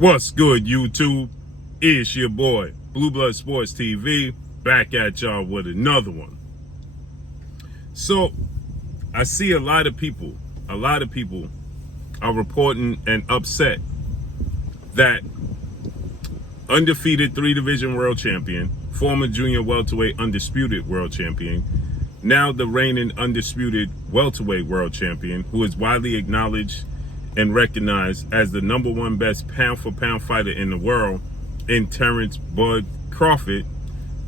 What's good, YouTube? It's your boy, Blue Blood Sports TV, back at y'all with another one. So, I see a lot of people are reporting and upset that undefeated 3-division world champion, former junior welterweight undisputed world champion, now the reigning undisputed welterweight world champion, who is widely acknowledged and recognized as the #1 best pound-for-pound fighter in the world in Terence Bud Crawford,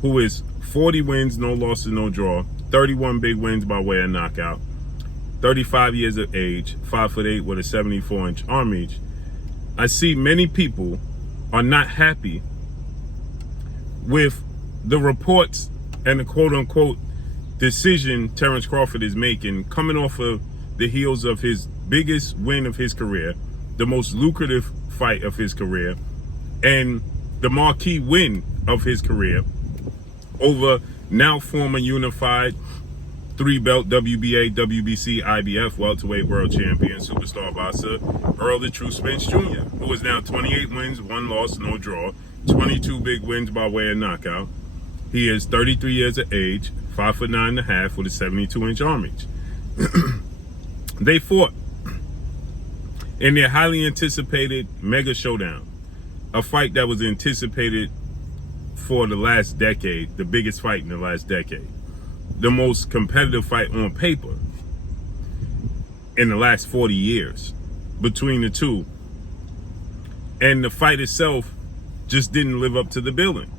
who is 40 wins, no losses, no draw, 31 big wins by way of knockout, 35 years of age, 5'8" with a 74-inch arm reach. I see many people are not happy with the reports and the quote-unquote decision Terence Crawford is making, coming off of the heels of his biggest win of his career, the most lucrative fight of his career, and the marquee win of his career over now former unified 3-belt WBA, WBC, IBF welterweight world champion, superstar boxer Earl the True Spence Jr., who is now 28 wins, 1 loss, no draw, 22 big wins by way of knockout. He is 33 years of age, 5'9.5" with a 72-inch arm reach. They fought in their highly anticipated mega showdown, a fight that was anticipated for the last decade, the biggest fight in the last decade, the most competitive fight on paper in the last 40 years between the two. And the fight itself just didn't live up to the billing.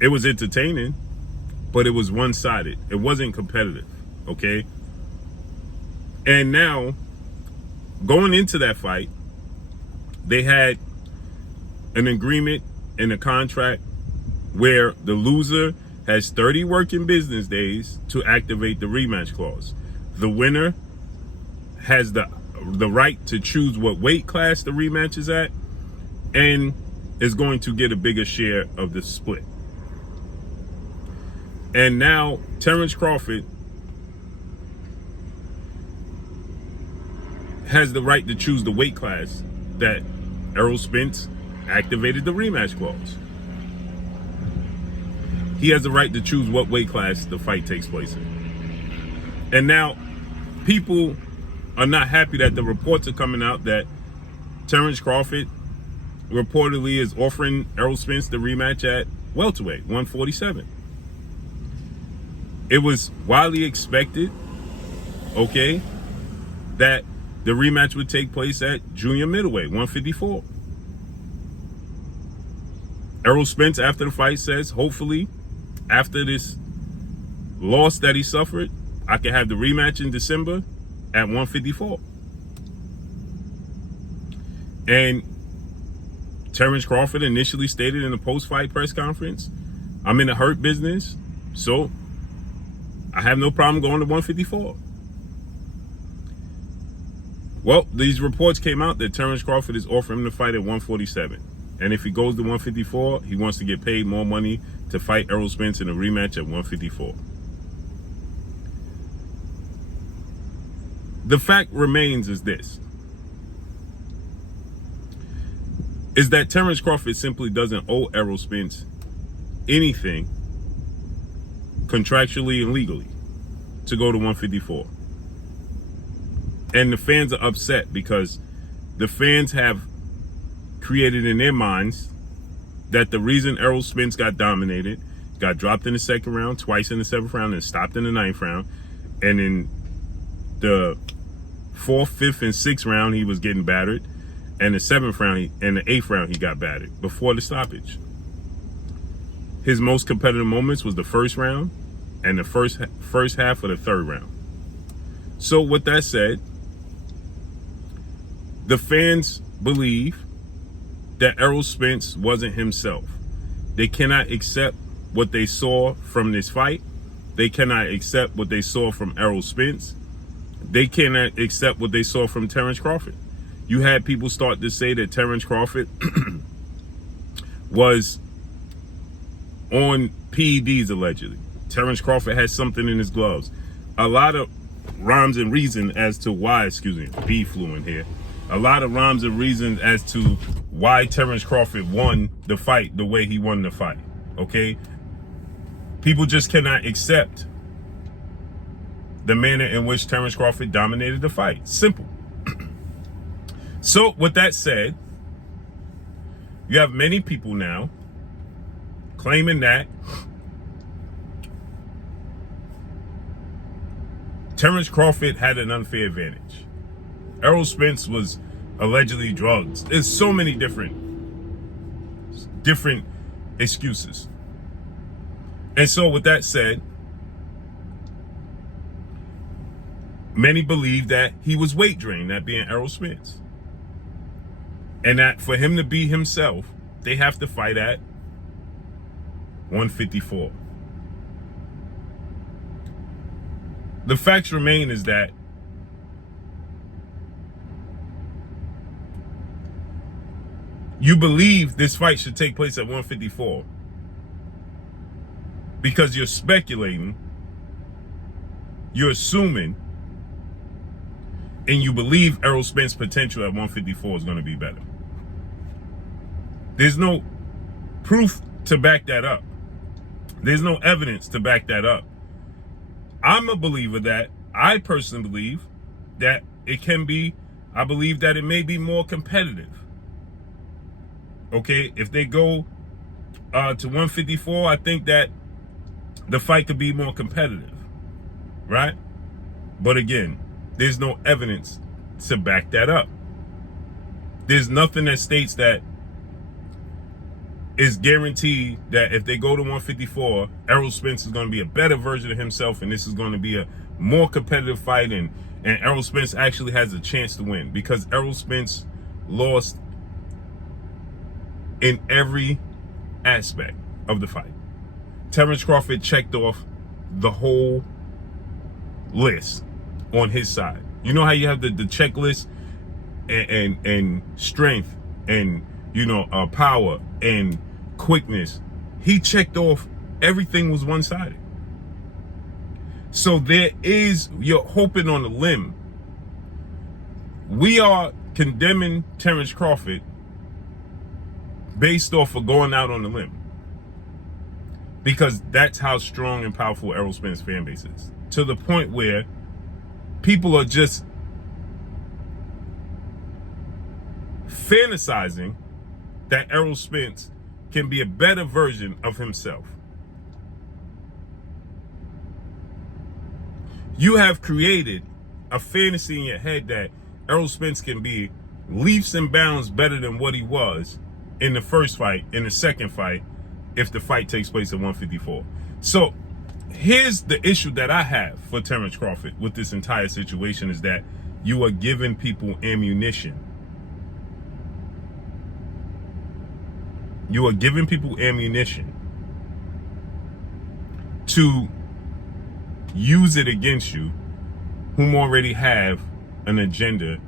It was entertaining, but it was one-sided. It wasn't competitive, okay? And now, going into that fight, they had an agreement in a contract where the loser has 30 working business days to activate the rematch clause. The winner has the right to choose what weight class the rematch is at and is going to get a bigger share of the split. And now Terence Crawford has the right to choose the weight class that Errol Spence activated the rematch clause. He has the right to choose what weight class the fight takes place in. And now people are not happy that the reports are coming out that Terence Crawford reportedly is offering Errol Spence the rematch at welterweight, 147. It was widely expected, okay, that the rematch would take place at junior middleweight, 154. Errol Spence, after the fight, says, hopefully, after this loss that he suffered, I can have the rematch in December at 154. And Terence Crawford initially stated in the post-fight press conference, I'm in the hurt business, so I have no problem going to 154. Well, these reports came out that Terence Crawford is offering him to fight at 147. And if he goes to 154, he wants to get paid more money to fight Errol Spence in a rematch at 154. The fact remains is this, is that Terence Crawford simply doesn't owe Errol Spence anything contractually and legally to go to 154. And the fans are upset because the fans have created in their minds that the reason Errol Spence got dominated, got dropped in the second round, twice in the 7th round, and stopped in the 9th round, and in the 4th, 5th, and 6th round he was getting battered, and the 7th round and the 8th round he got battered before the stoppage. His most competitive moments was the 1st round and the first half of the 3rd round. So with that said, the fans believe that Errol Spence wasn't himself. They cannot accept what they saw from this fight. They cannot accept what they saw from Errol Spence. They cannot accept what they saw from Terence Crawford. You had people start to say that Terence Crawford was on PEDs allegedly. Terence Crawford had something in his gloves. A lot of rhymes and reason as to why, B flew in here, a lot of rhymes and reasons as to why Terence Crawford won the fight the way he won the fight. Okay? People just cannot accept the manner in which Terence Crawford dominated the fight. Simple. So, with that said, you have many people now claiming that Terence Crawford had an unfair advantage. Errol Spence was allegedly drugged. There's so many different excuses. And so with that said, many believe that he was weight drained, that being Errol Spence. And that for him to be himself, they have to fight at 154. The facts remain is that you believe this fight should take place at 154 because you're speculating, you're assuming, and you believe Errol Spence's potential at 154 is going to be better. There's no proof to back that up. There's no evidence to back that up. I'm a believer that, I personally believe that it can be, I believe that it may be more competitive. Okay, if they go to 154, I think that the fight could be more competitive, right? But again, there's no evidence to back that up. There's nothing that states that is guaranteed that if they go to 154, Errol Spence is going to be a better version of himself, and this is going to be a more competitive fight, and Errol Spence actually has a chance to win, because Errol Spence lost in every aspect of the fight. Terence Crawford checked off the whole list on his side. You know how you have the checklist and strength and power and quickness. He checked off everything was one-sided. So you're hoping on a limb. We are condemning Terence Crawford based off of going out on the limb, because that's how strong and powerful Errol Spence fan base is, to the point where people are just fantasizing that Errol Spence can be a better version of himself. You have created a fantasy in your head that Errol Spence can be leaps and bounds better than what he was in the first fight, in the second fight, if the fight takes place at 154. So here's the issue that I have for Terence Crawford with this entire situation, is that you are giving people ammunition. You are giving people ammunition to use it against you, whom already have an agenda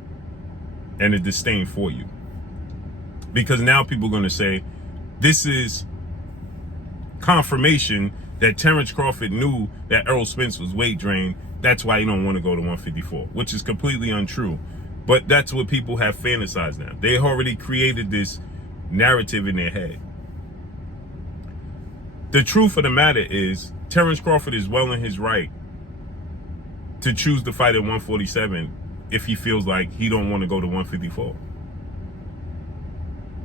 and a disdain for you. Because now people are going to say, this is confirmation that Terence Crawford knew that Errol Spence was weight drained. That's why he don't want to go to 154, which is completely untrue. But that's what people have fantasized now. They already created this narrative in their head. The truth of the matter is, Terence Crawford is well in his right to choose to fight at 147 if he feels like he don't want to go to 154.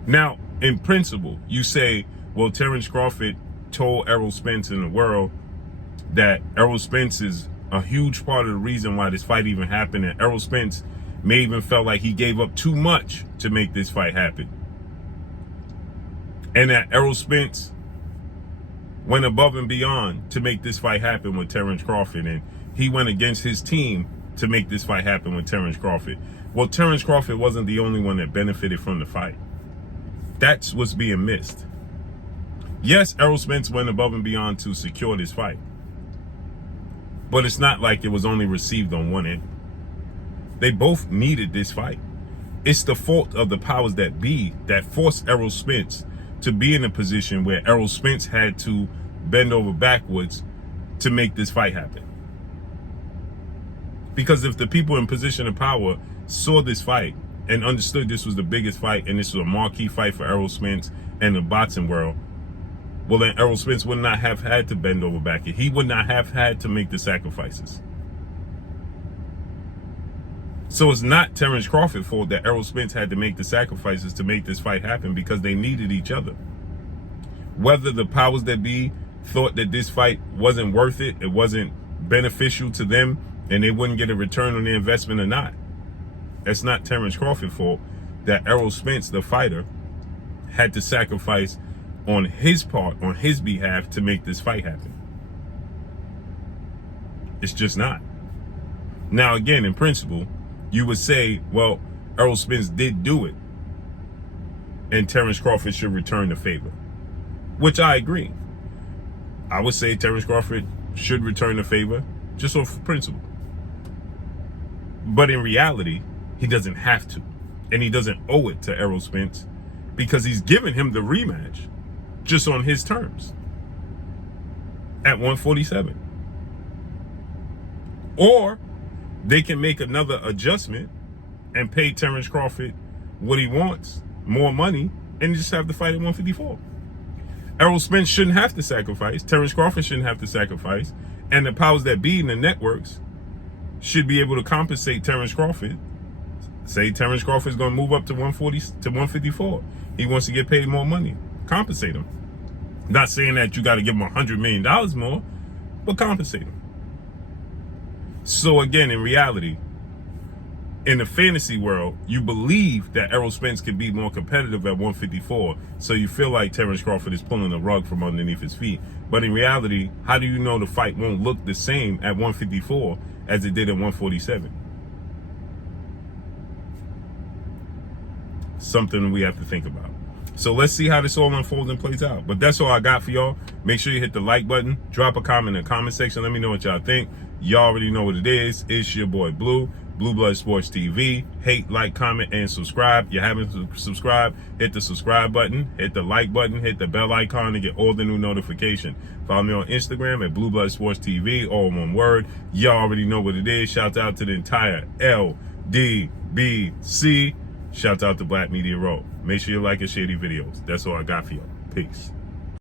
Now, in principle, you say, well, Terence Crawford told Errol Spence in the world that Errol Spence is a huge part of the reason why this fight even happened, and Errol Spence may even felt like he gave up too much to make this fight happen. And that Errol Spence went above and beyond to make this fight happen with Terence Crawford, and he went against his team to make this fight happen with Terence Crawford. Well, Terence Crawford wasn't the only one that benefited from the fight. That's what's being missed. Yes, Errol Spence went above and beyond to secure this fight, but it's not like it was only received on one end. They both needed this fight. It's the fault of the powers that be that forced Errol Spence to be in a position where Errol Spence had to bend over backwards to make this fight happen. Because if the people in position of power saw this fight and understood this was the biggest fight and this was a marquee fight for Errol Spence and the boxing world, well, then Errol Spence would not have had to bend over backward. He would not have had to make the sacrifices. So it's not Terence Crawford's fault that Errol Spence had to make the sacrifices to make this fight happen, because they needed each other. Whether the powers that be thought that this fight wasn't worth it, it wasn't beneficial to them, and they wouldn't get a return on their investment or not, that's not Terence Crawford's fault that Errol Spence, the fighter, had to sacrifice on his part, on his behalf, to make this fight happen. It's just not. Now, again, in principle, you would say, well, Errol Spence did do it, and Terence Crawford should return the favor, which I agree. I would say Terence Crawford should return the favor just off principle. But in reality, he doesn't have to, and he doesn't owe it to Errol Spence, because he's given him the rematch just on his terms at 147. Or they can make another adjustment and pay Terence Crawford what he wants, more money, and just have the fight at 154. Errol Spence shouldn't have to sacrifice. Terence Crawford shouldn't have to sacrifice. And the powers that be in the networks should be able to compensate Terence Crawford. Say Terence Crawford's going to move up to 140 to 154. He wants to get paid more money. Compensate him. Not saying that you got to give him $100 million more, but compensate him. So again, in reality, in the fantasy world, you believe that Errol Spence can be more competitive at 154, so you feel like Terence Crawford is pulling the rug from underneath his feet. But in reality, how do you know the fight won't look the same at 154 as it did at 147? Something we have to think about. So let's see how this all unfolds and plays out. But that's all I got for y'all. Make sure you hit the like button. Drop a comment in the comment section. Let me know what y'all think. Y'all already know what it is. It's your boy Blue, Blue Blood Sports TV. Hate, like, comment, and subscribe. If you haven't subscribed, hit the subscribe button, hit the like button, hit the bell icon to get all the new notification. Follow me on Instagram at Blue Blood Sports TV, all one word. Y'all already know what it is. Shout out to the entire LDBC. Shout out to Black Media Row. Make sure you like and share these videos. That's all I got for y'all. Peace.